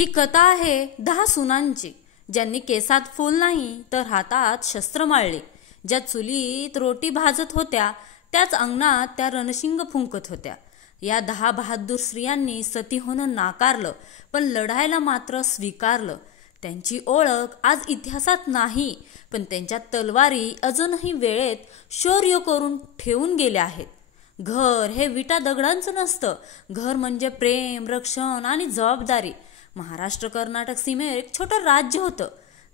ही कथा आहे 10 सुनांची, ज्यांनी केसात फूल नाही तर हातात शस्त्र माळले. ज्या चुलीत रोटी भाजत होत्या त्याच अंगणात त्या रणशिंग फुंकत होत्या. या 10 बहादूर स्त्रियांनी सती होणं नाकारलं, पण लढायला मात्र स्वीकारलं. त्यांची ओळख आज इतिहासात नाही, पण त्यांच्या तलवारी अजूनही वेळेत शौर्य करून ठेवून गेल्या आहेत. घर हे विटा दगडांचं नसतं. घर म्हणजे प्रेम, रक्षण आणि जबाबदारी. महाराष्ट्र कर्नाटक सीमेवर एक छोटं राज्य होतं.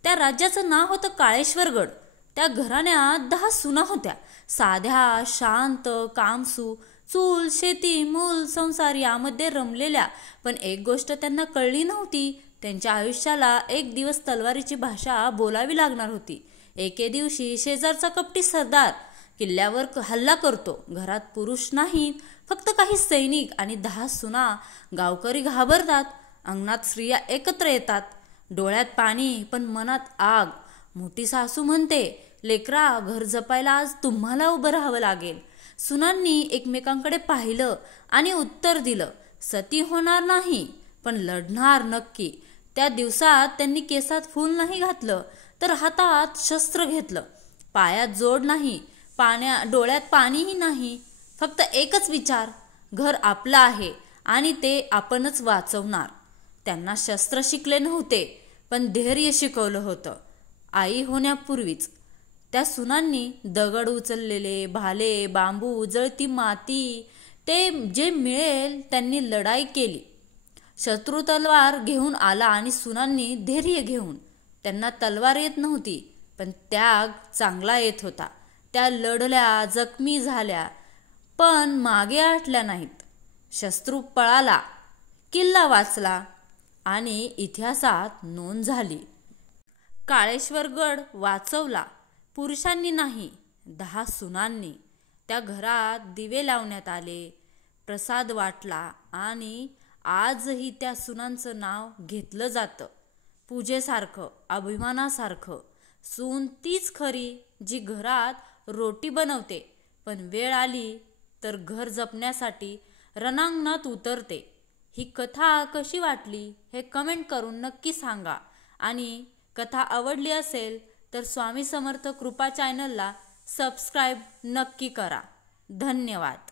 त्या राज्याचं नाव होतं काळेश्वरगड. त्या घराण्यात 10 सुना होत्या. साध्या, शांत, कामसू, चूल, शेती, मूल, संसार यामध्ये रमलेल्या. पण एक गोष्ट त्यांना कळली नव्हती. त्यांच्या आयुष्याला एक दिवस तलवारीची भाषा बोलावी लागणार होती. एके दिवशी शेजारचा कपटी सरदार किल्ल्यावर हल्ला करतो. घरात पुरुष नाही, फक्त काही सैनिक आणि 10 सुना. गावकरी घाबरतात. अंगणात स्त्रिया एकत्र येतात. डोळ्यात पाणी पण मनात आग. मोठी सासू म्हणते, लेकरा, घर जपायला आज तुम्हाला उभं राहावं लागेल. सुनांनी एकमेकांकडे पाहिलं आणि उत्तर दिलं, सती होणार नाही, पण लढणार नक्की. त्या दिवसात त्यांनी केसात फूल नाही घातलं, तर हातात शस्त्र घेतलं. पायात जोड नाही, डोळ्यात पाणीही नाही. फक्त एकच विचार, घर आपलं आहे आणि ते आपणच वाचवणार. त्यांना शस्त्र शिकले नव्हते, पण धैर्य शिकवलं होतं. आई होण्यापूर्वीच त्या सुनांनी दगड उचललेले, भाले, बांबू, जळती माती, ते जे मिळेल त्यांनी लढाई केली. शत्रू तलवार घेऊन आला आणि सुनांनी धैर्य घेऊन. त्यांना तलवार येत नव्हती, पण त्याग चांगला येत होता. त्या लढल्या, जखमी झाल्या, पण मागे हटल्या नाहीत. शत्रू पळाला, किल्ला वाचला आणि इतिहासात नोंद झाली. काळेश्वरगड वाचवला पुरुषांनी नाही, 10 सुनांनी. त्या घरात दिवे लावण्यात आले, प्रसाद वाटला आणि आजही त्या सुनांचं नाव घेतलं जातं. पूजेसारखं, अभिमानासारखं. सून तीच खरी जी घरात रोटी बनवते, पण वेळ आली तर घर जपण्यासाठी रणांगणात उतरते. ही कथा कशी वाटली हे कमेंट करून नक्की सांगा. आणि कथा आवडली असेल तर स्वामी समर्थ कृपा चॅनलला सबस्क्राईब नक्की करा. धन्यवाद.